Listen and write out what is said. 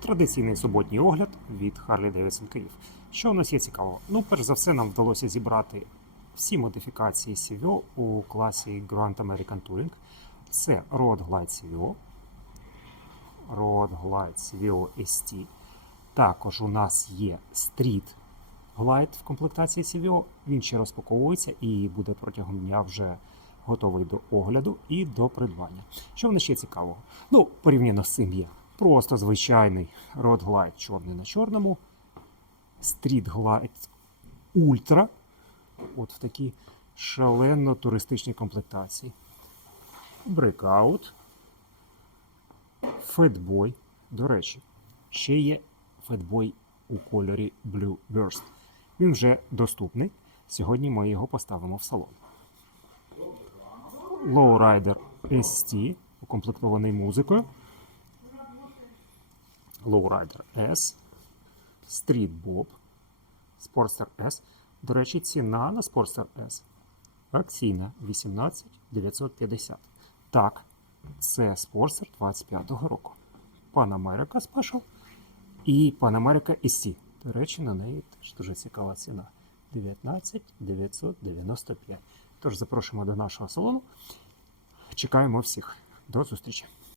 Традиційний суботній огляд від Harley Davidson Київ. Що у нас є цікавого? Ну, перш за все, нам вдалося зібрати всі модифікації CVO у класі Grand American Touring. Це Road Glide CVO, Road Glide CVO ST. Також у нас є Street Glide в комплектації CVO. Він ще розпаковується і буде протягом дня вже готовий до огляду і до придбання. Що в нас ще цікавого? Ну, порівняно з цим є. Просто звичайний Road Glide чорний на чорному. Street Glide Ultra. От в такій шалено туристичній комплектації. Breakout. Fatboy. До речі, ще є Fatboy у кольорі Blue Burst. Він вже доступний. Сьогодні ми його поставимо в салон. Lowrider ST, укомплектований музикою. Lowrider S, Street Bob, Sportster S. До речі, ціна на Sportster S акційна 18 950. Так, це Sportster 25-го року. Pan America Special і Pan America ST. До речі, на неї теж дуже цікава ціна. 19 995. Тож запрошуємо до нашого салону. Чекаємо всіх. До зустрічі!